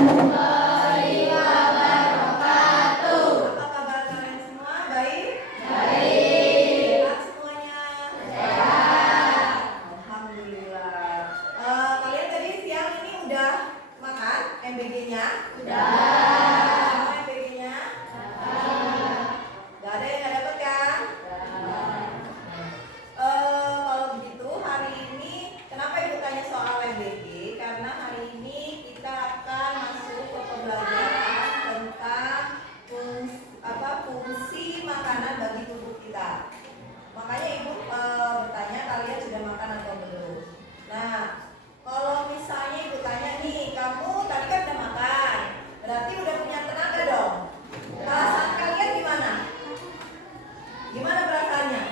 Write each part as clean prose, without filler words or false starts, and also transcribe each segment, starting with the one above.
Apa kabar kalian semua? Baik? Sehat semuanya? Alhamdulillah. Kalian tadi siang ini udah makan MBG-nya? Semua MBG-nya? Gak ada yang gak dapat kan? Kalau begitu hari ini kenapa ibu tanya soal MBG? Karena hari ini kita akan masuk ke pembelajaran tentang fungsi makanan bagi tubuh kita. Makanya ibu bertanya kalian sudah makan atau belum. Nah, kalau misalnya ibu tanya nih, kamu tadi kan udah makan, berarti udah punya tenaga dong. Perasaan kalian gimana? Gimana perasaannya?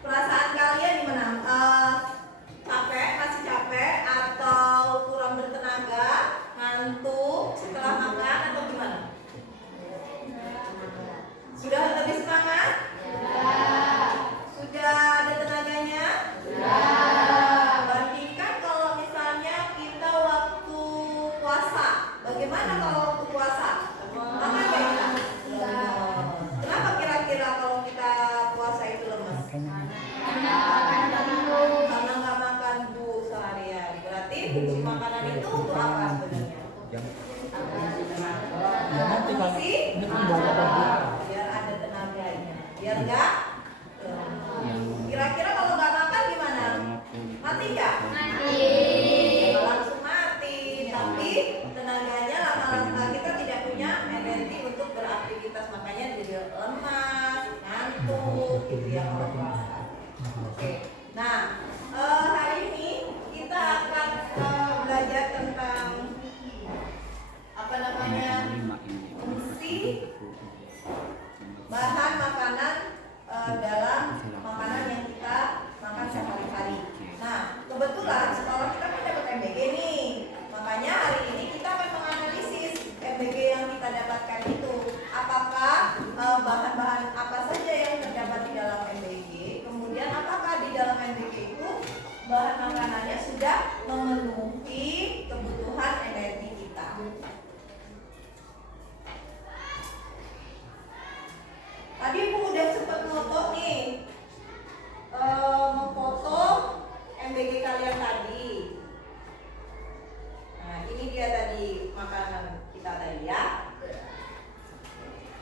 Perasaan kalian gimana? Capek, masih capek, atau kurang bertenaga, ngantuk setelah makan, atau gimana? Sudah lebih semangat? Sudah ada tenaganya? Bandingkan kalau misalnya kita waktu puasa. Bagaimana kalau waktu puasa? Makan gak kita? Kenapa kira-kira kalau kita puasa itu lemes? Karena nggak makan bu seharian. Berarti fungsi makanan itu untuk apa sebenarnya? Fungsi biar ada tenaganya. Biar nggak? Kira-kira kalau nggak makan gimana? Mati nggak? Langsung mati. Tapi tenaganya lama-lama kita tidak punya energi untuk beraktivitas, makanya jadi lemas, ngantuk, gitu ya kalau puasa. Oke. Nah, hari ini kita akan belajar tentang apa namanya fungsi bahan makanan dalam makanan yang kita makan sehari-hari. Nah, kebetulan sekolah kita kan dapat MBG nih. Makanya hari ini kita akan menganalisis MBG yang kita dapatkan itu. Apakah bahan-bahan apa saja yang terdapat di dalam MBG? Kemudian apakah di dalam MBG itu bahan makanannya sudah memenuhi kebutuhan energi kita? Tadi ibu udah sempat foto nih, memfoto MBG kalian tadi. Nah, ini dia tadi makanan kita tadi ya.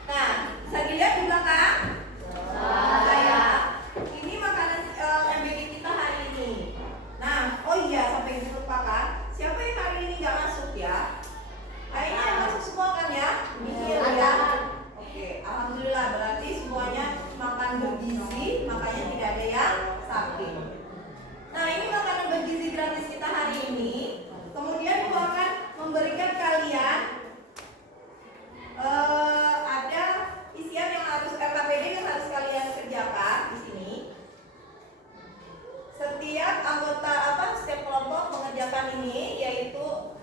Nah, bisa dilihat di belakang? Saya. Ini makanan MBG kita hari ini. Nah, oh iya sampai dilupakan, siapa yang hari ini nggak masuk ya? Kayaknya yang masuk semua kan ya? Nihil ya. Oke, alhamdulillah berarti semuanya makan bergizi, makanya tidak ada yang sakit. Nah, ini makanan bergizi gratis kita hari ini. Kemudian Ibu akan memberikan kalian ada isian yang harus LKPD yang harus kalian kerjakan di sini. Setiap anggota setiap kelompok mengerjakan ini, yaitu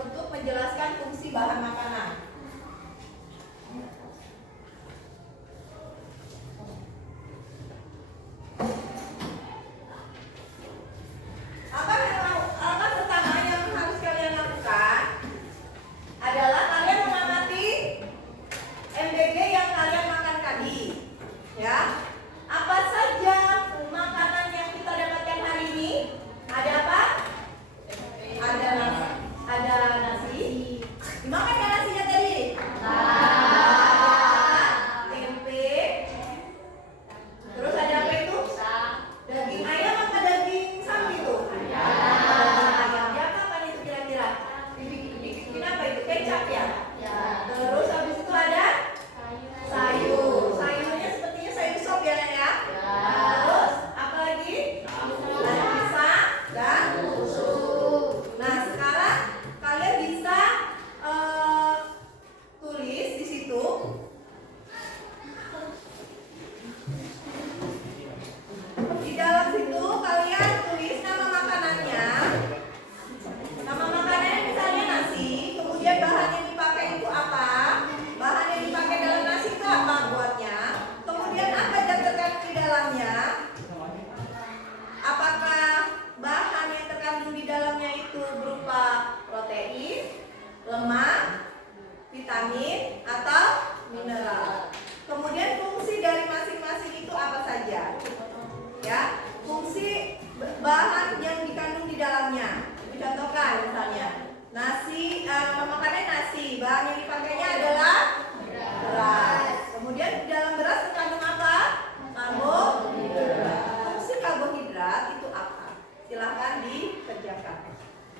untuk menjelaskan fungsi bahan makanan. Langkah pertama yang harus kalian lakukan adalah kalian mengamati MBG yang kalian makan tadi, ya. Apa saja makanan yang kita dapatkan hari ini? Ada apa?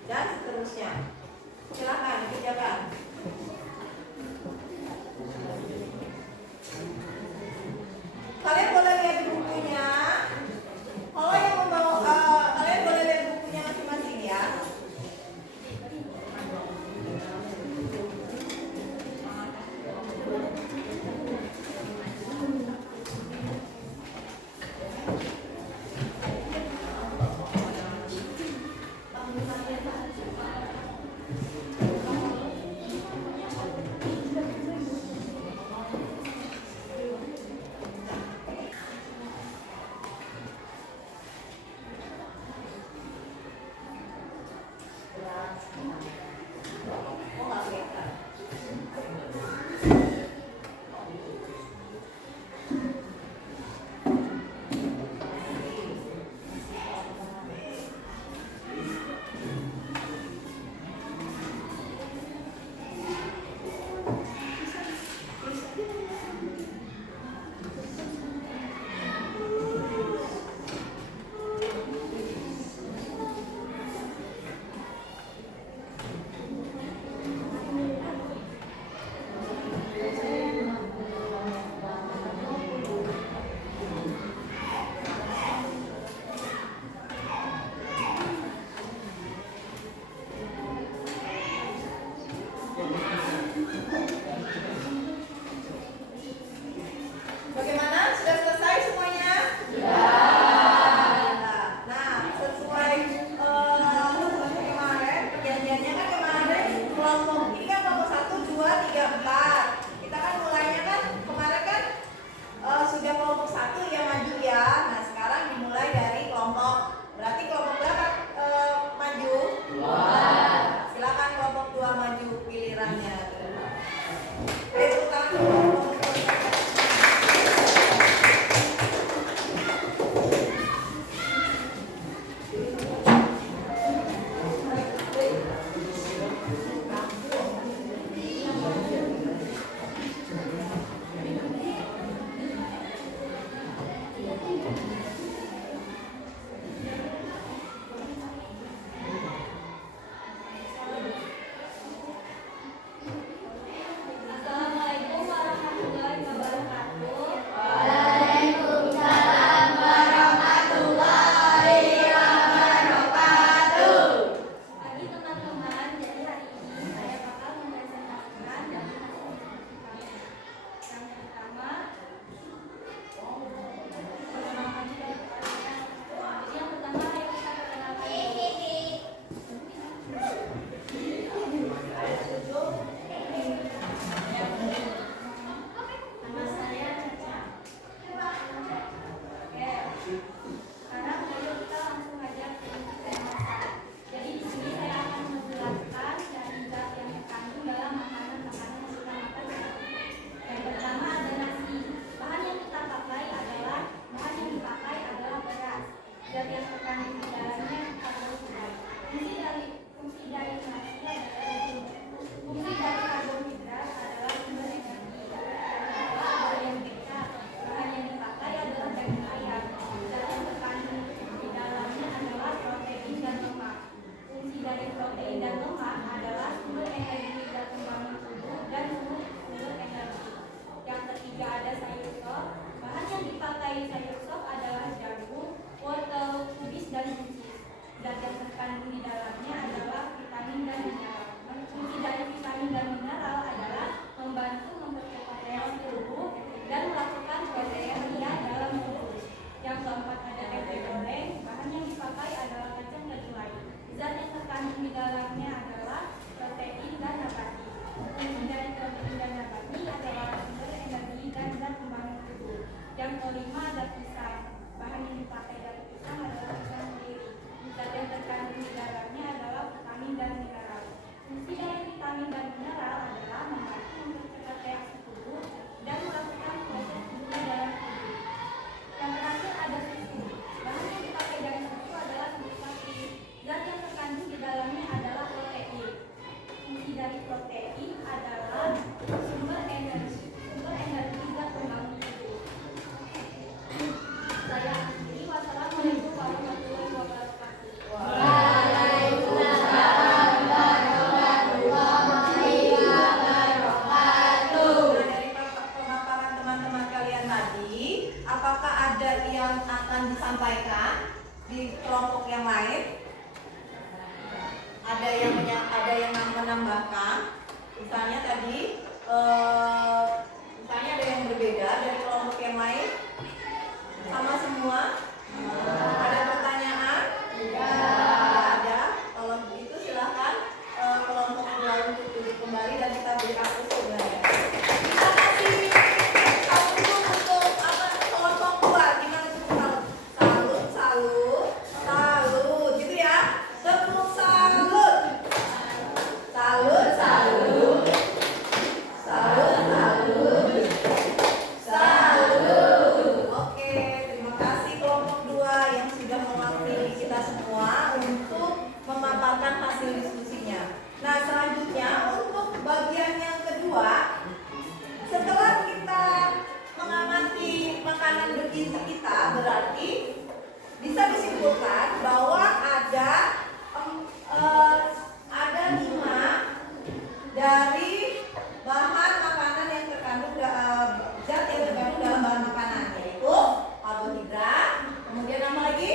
dan seterusnya. Silakan dikerjakan. Kalian boleh lihat bukunya. Kalau yang membawa, kalian boleh lihat bukunya masing-masing ya. di kelompok yang lain ada yang menambahkan, misalnya tadi misalnya ada yang berbeda dari kelompok yang lain, sama semua? Ada pertanyaan? Tidak ada. Kalau begitu silahkan kelompok dua untuk duduk kembali dan kita beri aplaus sebenarnya. Kita kasih salut dulu untuk kelompok dua. Gimana tepuk salut? Salut, salut, salut, gitu ya. Tepuk salut. Salut, salut. Salut, salut. Salut. Oke, terima kasih kelompok dua yang sudah mewakili kita semua untuk memaparkan hasil diskusinya. Nah, selanjutnya untuk bagian yang kedua, setelah kita mengamati makanan bergizi kita, berarti bisa disimpulkan bahwa ada 5 dari bahan makanan yang terkandung zat yang terkandung dalam bahan makanan, yaitu karbohidrat, kemudian apa lagi?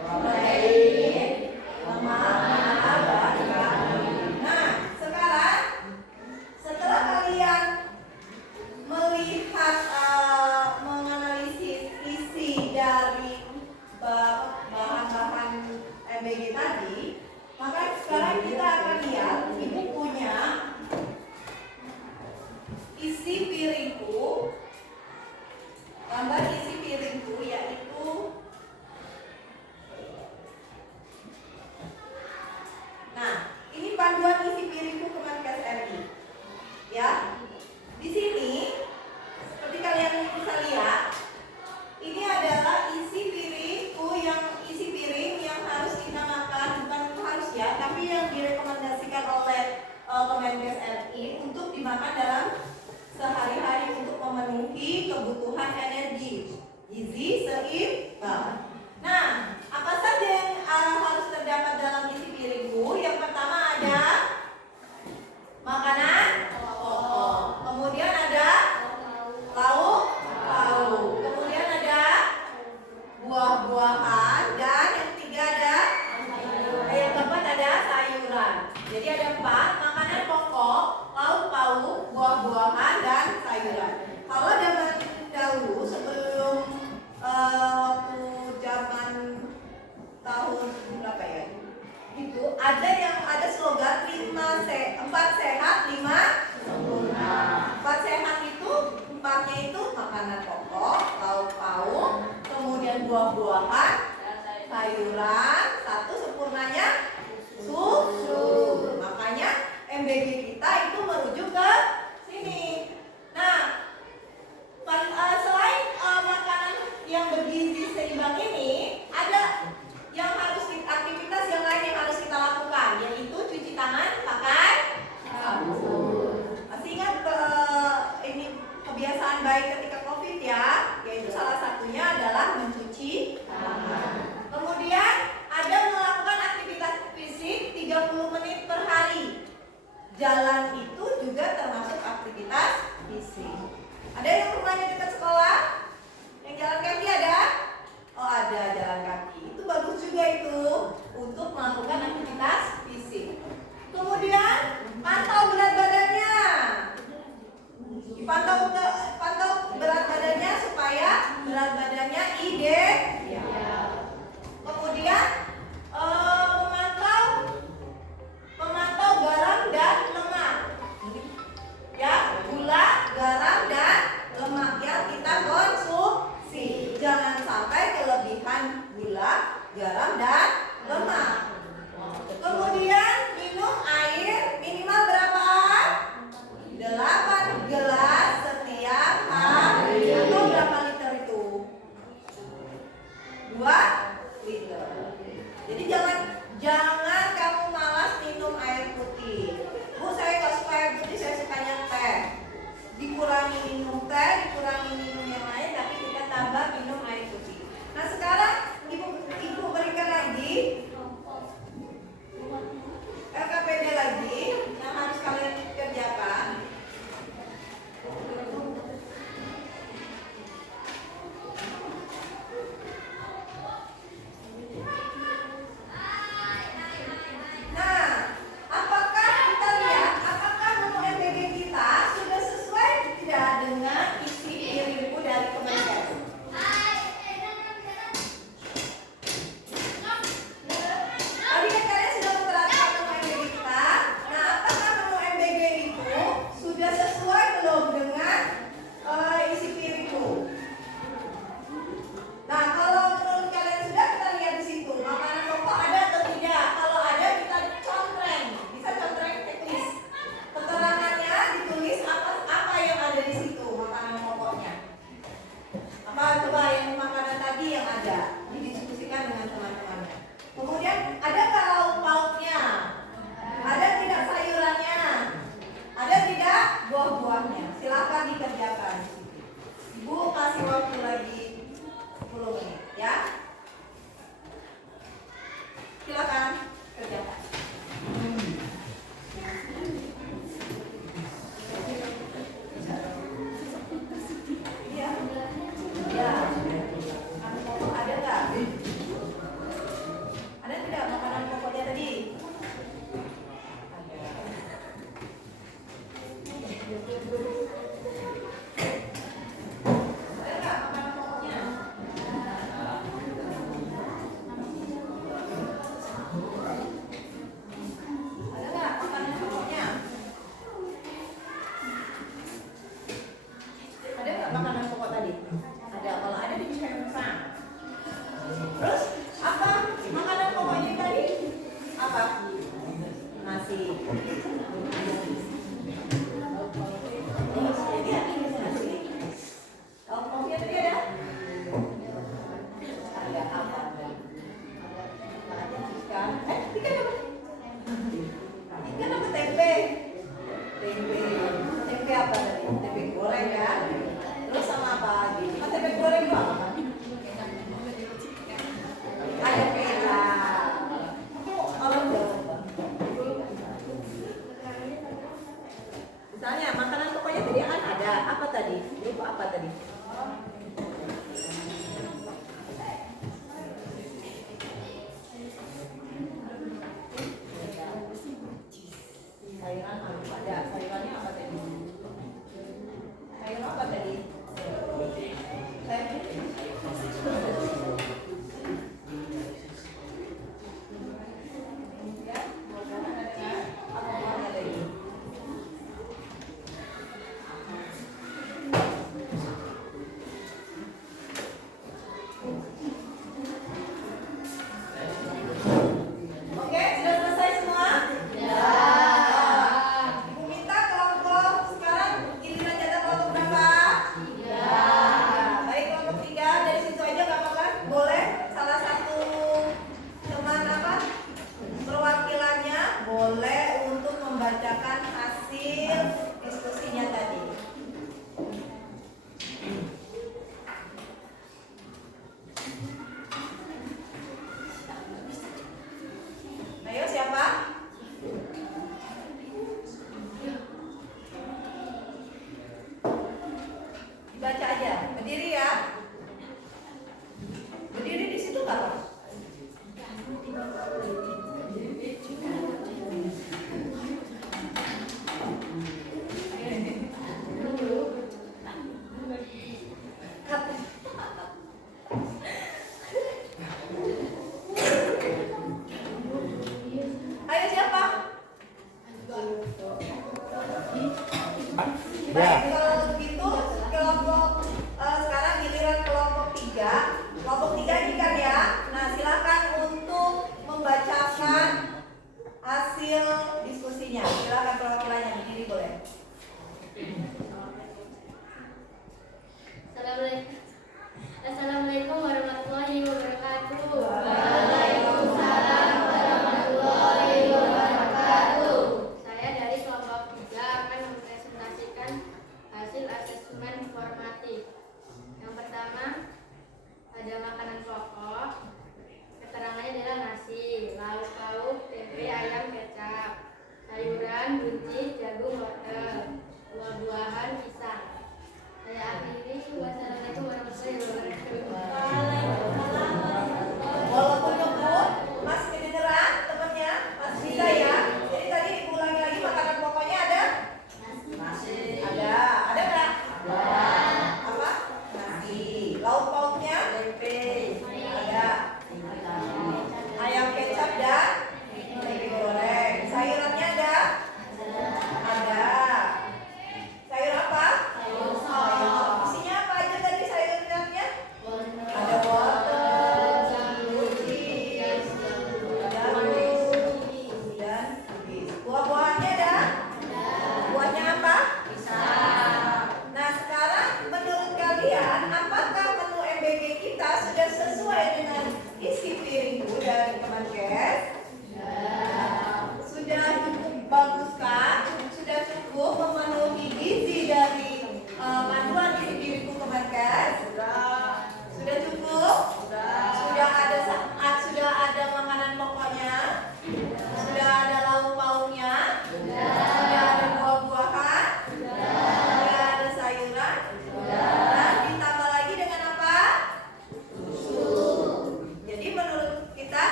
Protein, lemak, mineral, dan vitamin. Nah, sekarang setelah kalian melihat menganalisis isi dari bahan-bahan MBG tadi, maka sekarang kita akan lihat di bukunya isi piringku, gambar isi piringku, yaitu nah, ini panduan isi piringku Kemenkes RI. Ya. Di sini seperti kalian bisa lihat, ini adalah isi piring yang harus kita makan, bukan harus ya, tapi yang direkomendasikan oleh Kemenkes RI untuk dimakan dalam sehari-hari untuk memenuhi kebutuhan energi, gizi seimbang. Nah, apa saja yang harus terdapat dalam isi piringku? Yang pertama ada makanan pokok, kemudian ada lauk pauk, kemudian ada buah-buahan, dan yang ketiga yang keempat ada sayuran. Jadi ada 4: makanan pokok, lauk pauk, buah-buahan, dan sayuran. Kalau zaman dahulu sebelum waktu zaman tahun berapa ya? Itu ada slogan 4 sehat 5 sempurna. 4 sehat itu 4-nya itu makanan pokok, lauk pauk, kemudian buah-buahan, sayuran, 1 sempurnanya susu. Makanya MBG kita itu merujuk ke sini. Nah, selain makanan yang bergizi seimbang ini, ada yang harus aktivitas yang lain yang harus kita lakukan, yaitu cuci tangan pakai sabun. Masih ingat ini kebiasaan baik ketika COVID ya, yaitu salah satunya adalah mencuci tangan. Kemudian ada melakukan aktivitas fisik 30 menit per hari. Jalan itu juga termasuk aktivitas fisik. Ada yang rumahnya dekat sekolah? Yang jalan kaki ada? Oh, ada jalan kaki. Itu bagus juga itu untuk melakukan aktivitas fisik. Kemudian pantau berat badannya. Pantau berat badannya supaya berat badannya ideal. Kemudian memantau garam dan lemak. Ya, gula, garam, dan lemak yang kita konsumsi. Jangan sampai kelebihan gula, garam, dan lemak. Kemudian minum air minimal berapa? 8 gelas setiap hari. Atau berapa liter itu? 2 liter. Jadi jangan kamu malas minum air putih. Bu, saya nggak suka air putih, saya sukanya teh. Dikurangi minum teh, dikurangi minum yang lain, tapi kita tambah minum air putih. Nah, sekarang ibu berikan lagi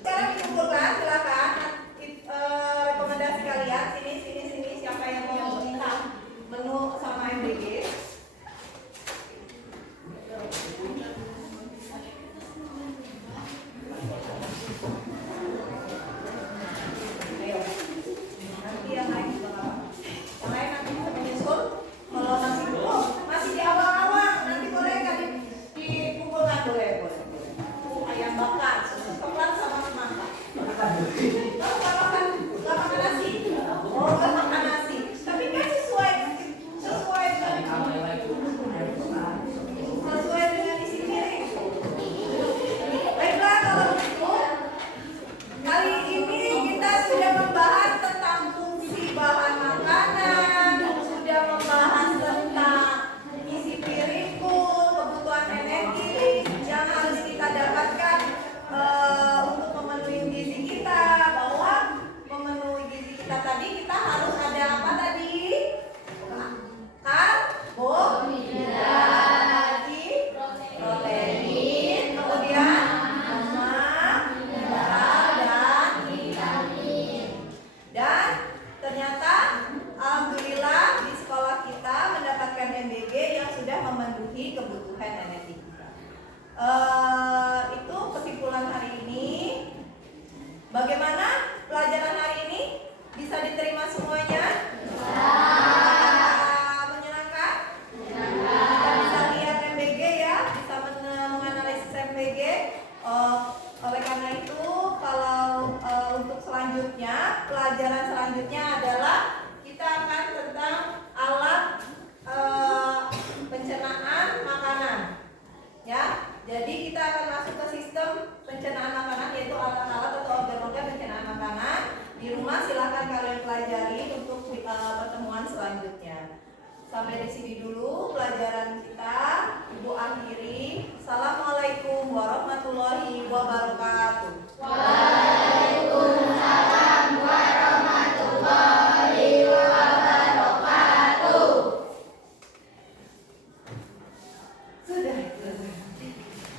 Sekarang dikumpulkan, silakan. Rekomendasi kalian sini siapa yang mau minta menu sama MBG? Ayo. Nanti yang lain juga nggak apa-apa. Yang lain nanti bisa menyusul. Kalau masih di awal-awal, nanti boleh nggak dikumpulkan? Boleh. Ayam bakar, susu coklat sama semangka. Kalau nggak makan nasi, nggak makan nasi. Tapi kan sesuai dengan isi piring. Baiklah, kalau begitu kali ini kita sudah membahas tentang fungsi bahan makanan, sudah membahas tentang isi piringku, kebutuhan energi yang harus kita dapatkan untuk memenuhi gizi kita. Bahwa memenuhi gizi kita tadi kita harus ada apa tadi? Karbohidrat, protein, kemudian lemak, mineral, dan vitamin. Dan ternyata alhamdulillah di sekolah kita mendapatkan MBG yang sudah memenuhi kebutuhan energi kita. Itu kesimpulan hari ini. Bagaimana pelajaran hari ini? Bisa diterima semuanya? Menyenangkan? Kita bisa lihat MBG ya, bisa menganalisis MBG. Oleh karena itu, kalau untuk selanjutnya, pelajaran selanjutnya adalah kita akan tentang alat pencernaan makanan. Ya, jadi kita akan masuk ke sistem pencernaan makanan, yaitu alat-alat atau organ-organ pencernaan makanan. Di rumah silahkan kalian pelajari untuk pertemuan selanjutnya. Sampai di sini dulu pelajaran kita. Ibu akhiri. Assalamualaikum warahmatullahi wabarakatuh.